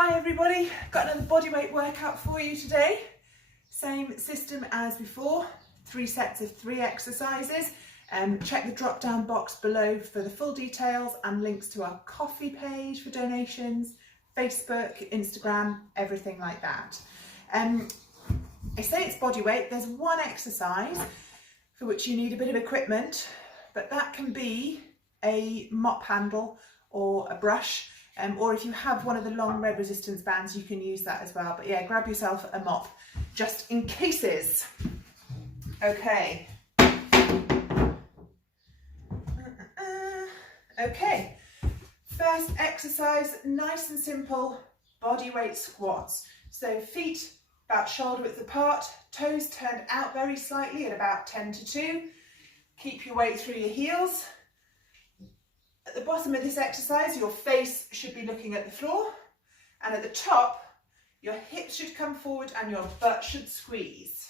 Hi everybody, got another bodyweight workout for you today. Same system as before, 3 sets of 3 exercises. Check the drop down box below for the full details and links to our coffee page for donations, Facebook, Instagram, everything like that. I say it's bodyweight, there's one exercise for which you need a bit of equipment, but that can be a mop handle or a brush. Or if you have one of the long red resistance bands, you can use that as well. But yeah, grab yourself a mop, just in cases. Okay. Okay. First exercise, nice and simple, body weight squats. So feet about shoulder width apart, toes turned out very slightly at about 10 to 2. Keep your weight through your heels. At the bottom of this exercise, your face should be looking at the floor, and at the top, your hips should come forward and your butt should squeeze.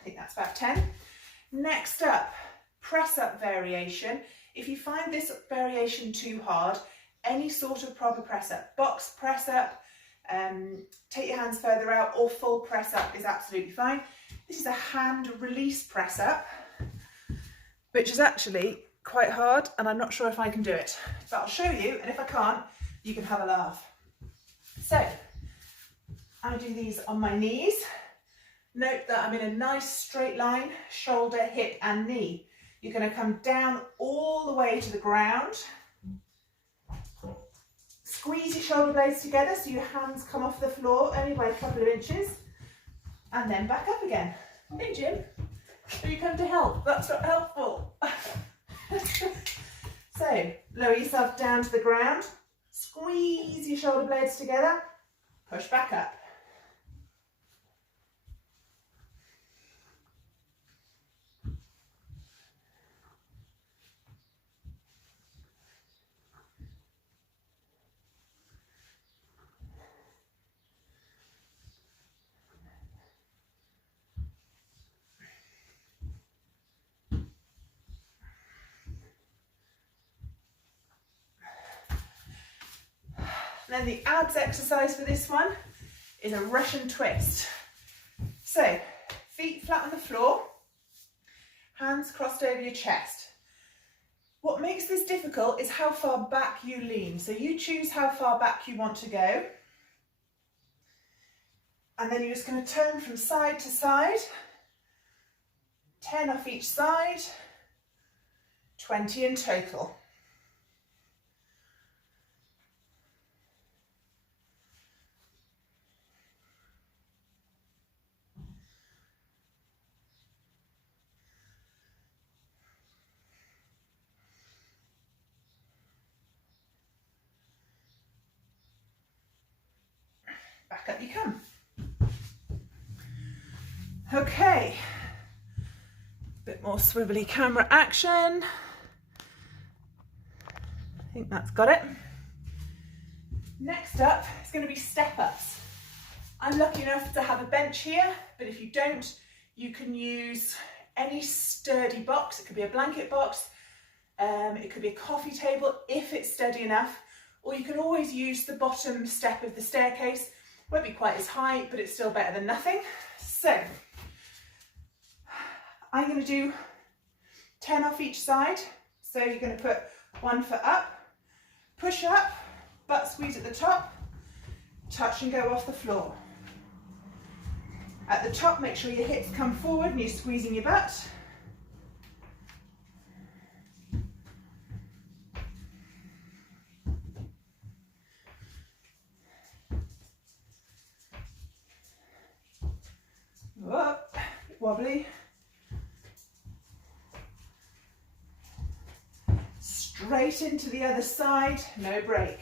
I think that's about 10. Next up, press up variation. If you find this variation too hard, any sort of proper press up, box press up, take your hands further out, or full press up is absolutely fine. This is a hand release press up, which is actually quite hard, and I'm not sure if I can do it, but I'll show you, and if I can't, you can have a laugh. So, I do these on my knees. Note that I'm in a nice straight line, shoulder, hip, and knee. You're going to come down all the way to the ground. Squeeze your shoulder blades together so your hands come off the floor only by a couple of inches, and then back up again. Hey Jim, have you come to help? That's not helpful. So, lower yourself down to the ground, squeeze your shoulder blades together, push back up. Then the abs exercise for this one is a Russian twist. So, feet flat on the floor, hands crossed over your chest. What makes this difficult is how far back you lean. So you choose how far back you want to go. And then you're just going to turn from side to side, 10 off each side, 20 in total. Back up you come. Okay, a bit more swivelly camera action. I think that's got it. Next up is going to be step ups. I'm lucky enough to have a bench here, but if you don't, you can use any sturdy box. It could be a blanket box, it could be a coffee table if it's sturdy enough, or you can always use the bottom step of the staircase. Won't be quite as high, but it's still better than nothing. So, I'm going to do 10 off each side. So you're going to put 1 foot up, push up, butt squeeze at the top, touch and go off the floor. At the top, make sure your hips come forward and you're squeezing your butt. Up, wobbly. Straight into the other side, no break.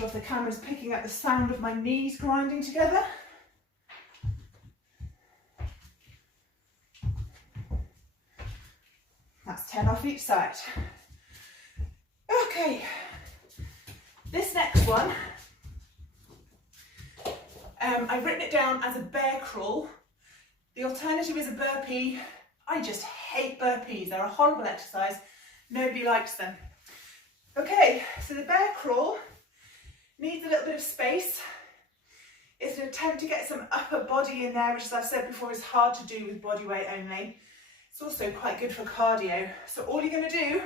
sure if the camera's picking up the sound of my knees grinding together. That's 10 off each side. Okay, this next one, I've written it down as a bear crawl. The alternative is a burpee. I just hate burpees. They're a horrible exercise. Nobody likes them. Okay, so the bear crawl needs a little bit of space. It's an attempt to get some upper body in there, which, as I've said before, is hard to do with body weight only. It's also quite good for cardio. So all you're going to do,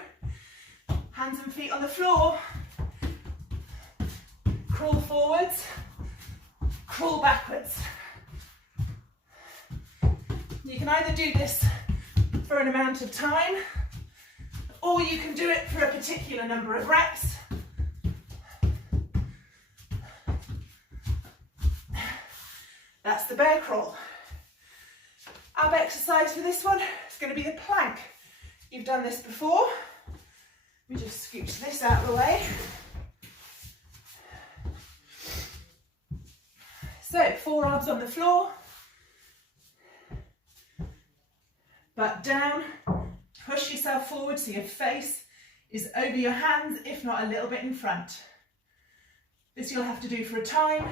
hands and feet on the floor, crawl forwards, crawl backwards. You can either do this for an amount of time, or you can do it for a particular number of reps. That's the bear crawl. Ab exercise for this one is going to be the plank. You've done this before. Let me just scooch this out of the way. So, forearms on the floor, butt down, push yourself forward so your face is over your hands, if not a little bit in front. This you'll have to do for a time.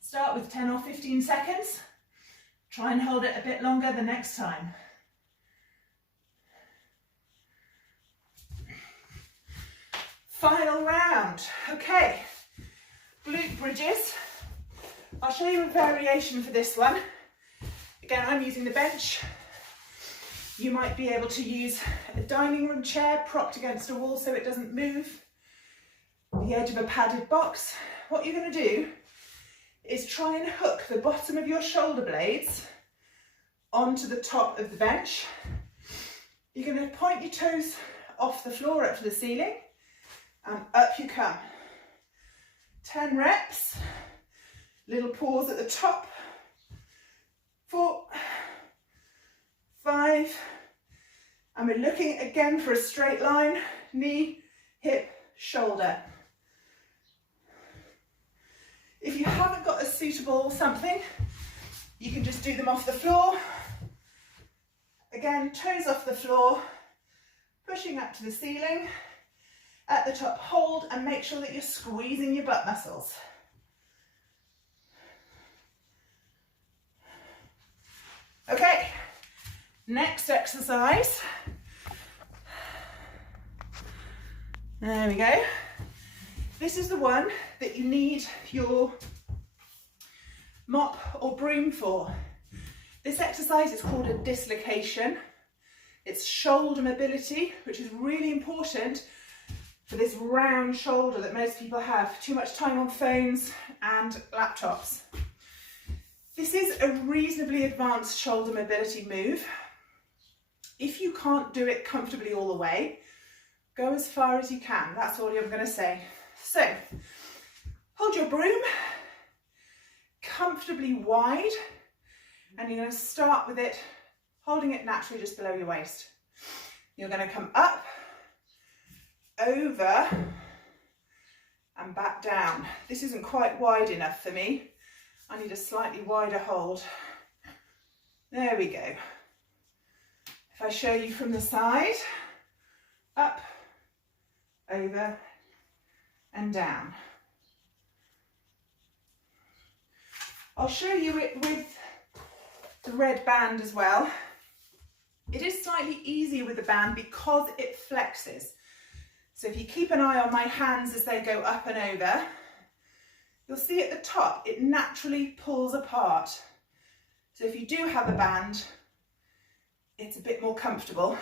Start with 10 or 15 seconds. Try and hold it a bit longer the next time. Final round. Okay, glute bridges. I'll show you a variation for this one. Again, I'm using the bench. You might be able to use a dining room chair propped against a wall so it doesn't move. The edge of a padded box. What you're going to do is try and hook the bottom of your shoulder blades onto the top of the bench. You're going to point your toes off the floor up to the ceiling and up you come. 10 reps. Little pause at the top. 4, 5, and we're looking again for a straight line, knee, hip, shoulder. If you haven't got a suitable something, you can just do them off the floor. Again, toes off the floor, pushing up to the ceiling. At the top, hold and make sure that you're squeezing your butt muscles. Okay, next exercise. There we go. This is the one that you need your mop or broom for. This exercise is called a dislocation. It's shoulder mobility, which is really important for this round shoulder that most people have. Too much time on phones and laptops. This is a reasonably advanced shoulder mobility move. If you can't do it comfortably all the way, go as far as you can. That's all I'm going to say. So, hold your broom comfortably wide, and you're going to start with it, holding it naturally just below your waist. You're going to come up, over, and back down. This isn't quite wide enough for me. I need a slightly wider hold. There we go. If I show you from the side, up, over, and down. I'll show you it with the red band as well. It is slightly easier with the band because it flexes. So if you keep an eye on my hands as they go up and over, you'll see at the top, it naturally pulls apart. So if you do have a band, it's a bit more comfortable.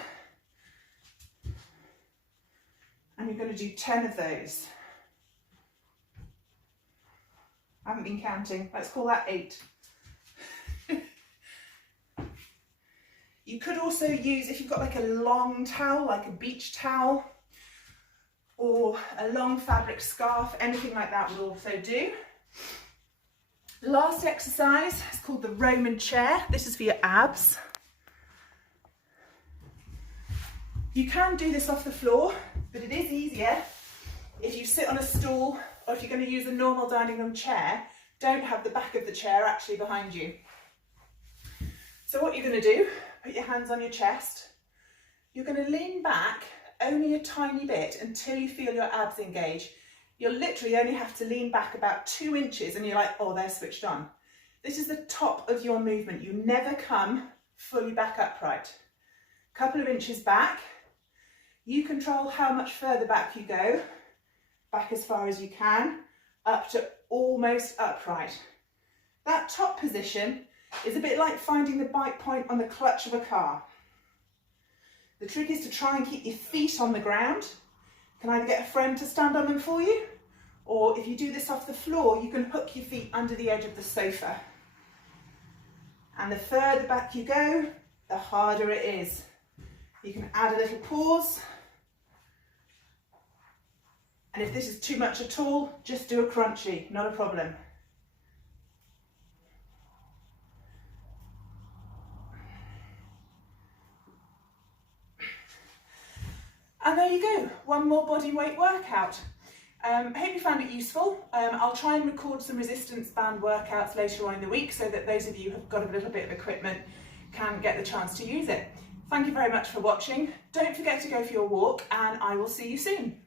And you're going to do 10 of those. I haven't been counting. Let's call that 8. You could also use, if you've got like a long towel, like a beach towel, or a long fabric scarf, anything like that would also do. The last exercise is called the Roman chair. This is for your abs. You can do this off the floor, but it is easier if you sit on a stool or if you're going to use a normal dining room chair, don't have the back of the chair actually behind you. So what you're going to do, put your hands on your chest. You're going to lean back only a tiny bit until you feel your abs engage. You'll literally only have to lean back about 2 inches and you're like, oh, they're switched on. This is the top of your movement. You never come fully back upright. Couple of inches back. You control how much further back you go. Back as far as you can, up to almost upright. That top position is a bit like finding the bite point on the clutch of a car. The trick is to try and keep your feet on the ground. You can either get a friend to stand on them for you, or if you do this off the floor, you can hook your feet under the edge of the sofa. And the further back you go, the harder it is. You can add a little pause. And if this is too much at all, just do a crunchy, not a problem. And there you go, one more body weight workout. I hope you found it useful. I'll try and record some resistance band workouts later on in the week so that those of you who've got a little bit of equipment can get the chance to use it. Thank you very much for watching. Don't forget to go for your walk and I will see you soon.